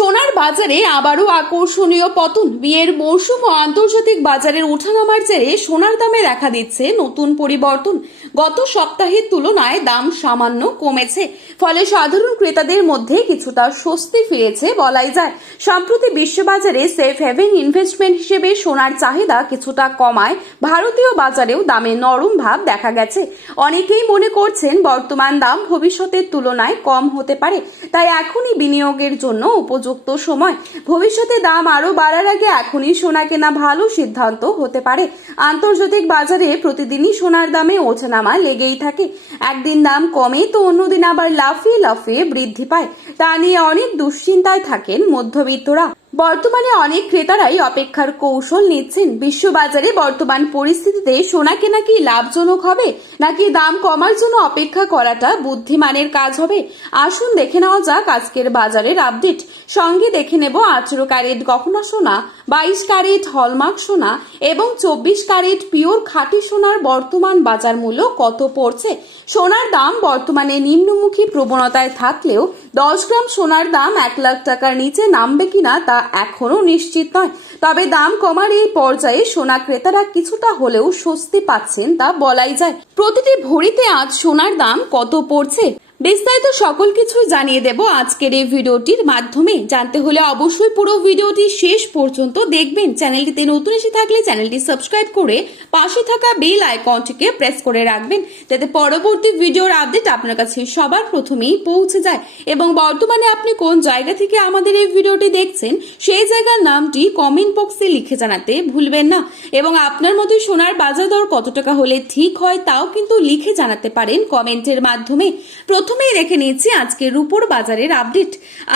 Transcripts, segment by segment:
সোনার বাজারে আবারও আকর্ষণীয় পতন। বিয়ের মৌসুম ও আন্তর্জাতিক বাজারের ওঠানামার জেরে সোনার দামে দেখা দিচ্ছে নতুন পরিবর্তন। গত সপ্তাহের তুলনায় দাম সামান্য কমেছে, ফলে সাধারণ ক্রেতাদের মধ্যে কিছুটা স্বস্তি ফিরেছে বলাই যায়। সম্প্রতি বিশ্ববাজারে সেফ হেভেন ইনভেস্টমেন্ট হিসেবে সোনার চাহিদা কিছুটা কমায় ভারতীয় বাজারেও দামে নরম ভাব দেখা গেছে। অনেকেই মনে করছেন বর্তমান দাম ভবিষ্যতের তুলনায় কম হতে পারে, তাই এখনই বিনিয়োগের জন্য উপযুক্ত সময়। ভবিষ্যতে দাম আরো বাড়ার আগে এখনই সোনা কেনা ভালো সিদ্ধান্ত হতে পারে। আন্তর্জাতিক বাজারে প্রতিদিনই সোনার দামে ওঠানামা লেগেই থাকে। একদিন দাম কমে তো অন্যদিন আবার লাফিয়ে লাফিয়ে বৃদ্ধি পায়। তা নিয়ে অনেক দুশ্চিন্তায় থাকেন মধ্যবিত্তরা। বর্তমানে অনেক ক্রেতারাই অপেক্ষার কৌশল নিচ্ছেন। বিশ্ববাজারে বর্তমান পরিস্থিতিতে সোনা কেনা কি লাভজনক হবে, নাকি দাম কমার জন্য অপেক্ষা করাটা বুদ্ধিমানের কাজ হবে? আসুন দেখে নেওয়া যাক আজকের বাজারের আপডেট। সঙ্গে দেখে নেব 18 ক্যারেট গহনা সোনা, 22 ক্যারেট হলমার্ক সোনা এবং 24 ক্যারেট পিওর খাঁটি সোনার বর্তমান বাজার মূল্য কত পড়ছে। সোনার দাম বর্তমানে নিম্নমুখী প্রবণতায় থাকলেও 10 গ্রাম সোনার দাম 1 লাখ টাকার নিচে নামবে কিনা তা এখনো নিশ্চিত নয়। তবে দাম কমার এই পর্যায়ে সোনা ক্রেতারা কিছুটা হলেও স্বস্তি পাচ্ছেন তা বলাই যায়। প্রতিটি ভরিতে আজ সোনার দাম কত পড়ছে বিস্তারিত সকল কিছু জানিয়ে দেব আজকের এই ভিডিওটির মাধ্যমে। জানতে হলে অবশ্যই পুরো ভিডিওটি শেষ পর্যন্ত দেখবেন। চ্যানেলটিতে নতুন এসে থাকলে চ্যানেলটি সাবস্ক্রাইব করে পাশে থাকা বেল আইকনটিকে প্রেস করে রাখবেন, যাতে পরবর্তী ভিডিওর আপডেট আপনার কাছে সবার প্রথমেই পৌঁছে যায়। এবং বর্তমানে আপনি কোন জায়গা থেকে আমাদের এই ভিডিওটি দেখছেন সেই জায়গার নামটি কমেন্ট বক্সে লিখে জানাতে ভুলবেন না। এবং আপনার মতে সোনার বাজার দর কত টাকা হলে ঠিক হয় তাও কিন্তু লিখে জানাতে পারেন কমেন্টের মাধ্যমে। প্রথমেই দেখে নিচ্ছি আজকের রূপোর বাজারের আপডেট।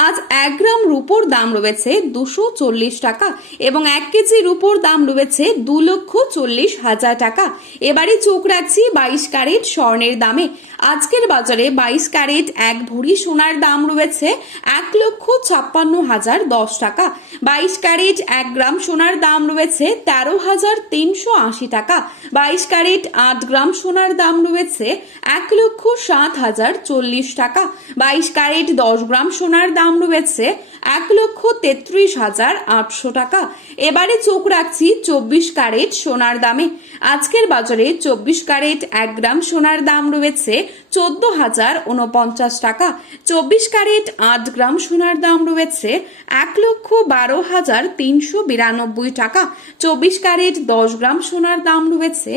আজ 1 গ্রাম রূপোর দাম রয়েছে 240 টাকা এবং 1 কেজি রূপোর দাম রয়েছে 2,40,000 টাকা। এবারে চোখ রাখছি 22 ক্যারেট স্বর্ণের দামে। আজকের বাজারে 22 ক্যারেট 1 ভরি সোনার দাম রয়েছে 1,56,010 টাকা। 22 ক্যারেট 1 গ্রাম সোনার দাম রয়েছে 13,380 টাকা। 22 ক্যারেট 8 গ্রাম সোনার দাম রয়েছে 1,07,040 টাকা। 22 ক্যারেট 10 গ্রাম সোনার দাম রয়েছে 1,33,800 টাকা। এবারে চোখ রাখছি 24 ক্যারেট সোনার দামে। আজকের বাজারে 24 ক্যারেট 1 গ্রাম সোনার দাম রয়েছে 14,049 টাকা। 24 ক্যারেট 8 গ্রাম সোনার দাম রয়েছে 1,12,392 টাকা। 24 ক্যারেট 10 গ্রাম সোনার দাম রয়েছে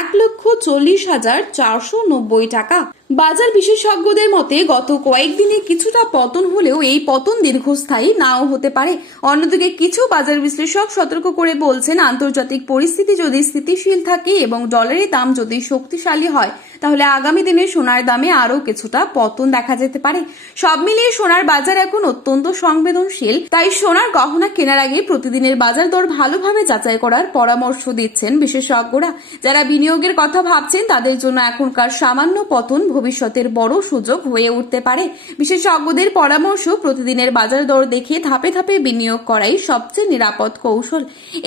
1,40,490 টাকা। বাজার বিশেষজ্ঞদের মতে গত কয়েকদিনে কিছুটা পতন হলেও এই পতন দীর্ঘস্থায়ী নাও হতে পারে। অন্যদিকে কিছু বাজার বিশ্লেষক সতর্ক করে বলছেন, আন্তর্জাতিক পরিস্থিতি যদি স্থিতিশীল থাকে এবং ডলারের দাম যদি শক্তিশালী হয় তাহলে আগামী দিনে সোনার দামে আরো কিছুটা পতন দেখা যেতে পারে। সব মিলিয়ে সোনার বাজার এখন অত্যন্ত সংবেদনশীল, তাই সোনার গহনা কেনার আগে প্রতিদিনের বাজার দর ভালোভাবে যাচাই করার পরামর্শ দিচ্ছেন বিশেষজ্ঞরা। যারা বিনিয়োগের কথা ভাবছেন তাদের জন্য এখনকার সামান্য পতন ভবিষ্যতের বড় সুযোগ হয়ে উঠতে পারে। বিশেষজ্ঞদের পরামর্শ, প্রতিদিনের বাজার দর দেখে ধাপে ধাপে বিনিয়োগ করাই সবচেয়ে নিরাপদ কৌশল।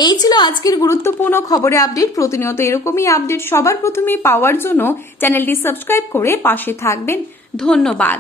এই ছিল আজকের গুরুত্বপূর্ণ খবরের আপডেট। প্রতিনিয়ত এরকমই আপডেট সবার প্রথমে পাওয়ার জন্য চ্যানেলটি সাবস্ক্রাইব করে পাশে থাকবেন। ধন্যবাদ।